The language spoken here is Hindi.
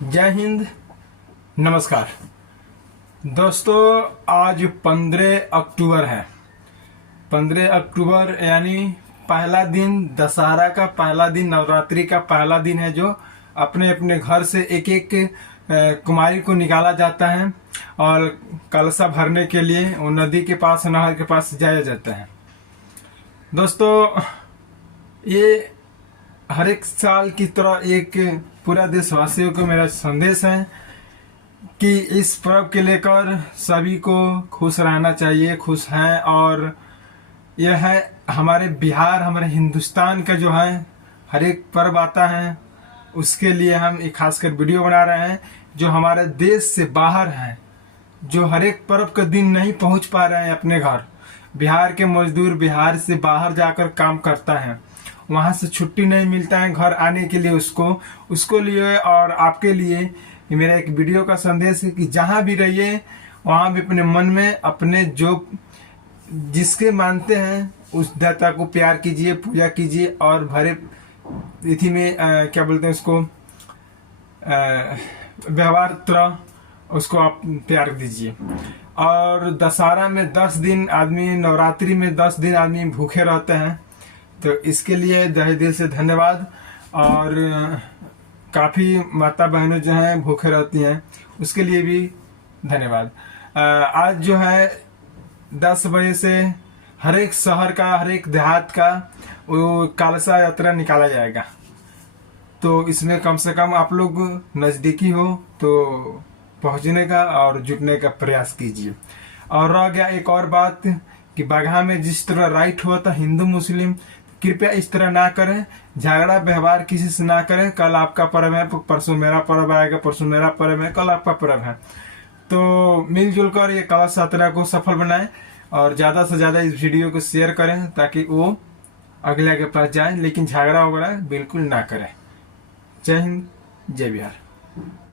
जय हिंद, नमस्कार दोस्तों। आज 15 अक्टूबर है। 15 अक्टूबर यानी पहला दिन, दशहरा का पहला दिन, नवरात्रि का पहला दिन है, जो अपने अपने घर से एक एक कुमारी को निकाला जाता है और कलशा भरने के लिए वो नदी के पास, नहर के पास जाया जाता है। दोस्तों, ये हर एक साल की तरह एक पूरा देशवासियों को मेरा संदेश है कि इस पर्व के लेकर सभी को खुश रहना चाहिए, खुश हैं। और यह है हमारे बिहार, हमारे हिंदुस्तान का जो है हर एक पर्व आता है, उसके लिए हम एक खासकर वीडियो बना रहे हैं। जो हमारे देश से बाहर हैं, जो हर एक पर्व का दिन नहीं पहुंच पा रहे हैं अपने घर, बिहार के मजदूर बिहार से बाहर जाकर काम करता है, वहां से छुट्टी नहीं मिलता है घर आने के लिए, उसको लिए और आपके लिए मेरा एक वीडियो का संदेश है कि जहां भी रहिए वहां भी अपने मन में अपने जो जिसके मानते हैं उस देवता को प्यार कीजिए, पूजा कीजिए और भरे तिथि में क्या बोलते हैं उसको, व्यवहार तरह उसको आप प्यार दीजिए। और दशहरा में 10 दिन आदमी, नवरात्रि में 10 दिन आदमी भूखे रहते हैं, तो इसके लिए तहे दिल से धन्यवाद। और काफ़ी माता बहनों जो हैं भूखे रहती हैं, उसके लिए भी धन्यवाद। आज जो है 10 बजे से हर एक शहर का, हर एक देहात का वो कलशा यात्रा निकाला जाएगा। तो इसमें कम से कम आप लोग नज़दीकी हो तो पहुंचने का और जुटने का प्रयास कीजिए। और रह गया एक और बात कि बाघा में जिस तरह राइट हुआ था हिंदू मुस्लिम, कृपया इस तरह ना करें, झगड़ा व्यवहार किसी से ना करें। कल आपका पर्व है, परसों मेरा पर्व आएगा, परसों मेरा पर्व है, कल आपका पर्व है। तो मिलजुल कर ये कलश यात्रा को सफल बनाएं और ज़्यादा से ज़्यादा इस वीडियो को शेयर करें ताकि वो अगले के पास जाए, लेकिन झगड़ा वगैरह बिल्कुल ना करें। जय हिंद, जय बिहार।